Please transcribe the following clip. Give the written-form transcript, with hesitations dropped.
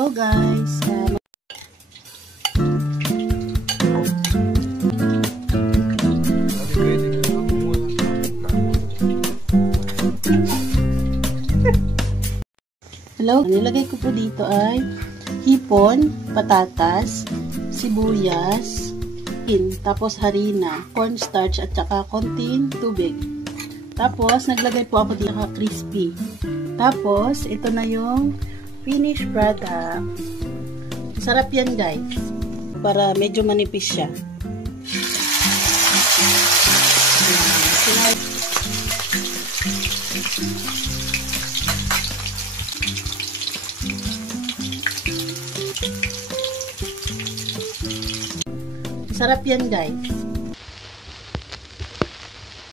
Hello guys! Hello, nilagay ko po dito ay hipon, patatas, sibuyas, tapos harina, cornstarch at saka konting tubig. Tapos naglagay po ako dito crispy. Tapos ito na yung finished product. Sarap yan guys. Para medyo manipis siya. Sarap yan guys.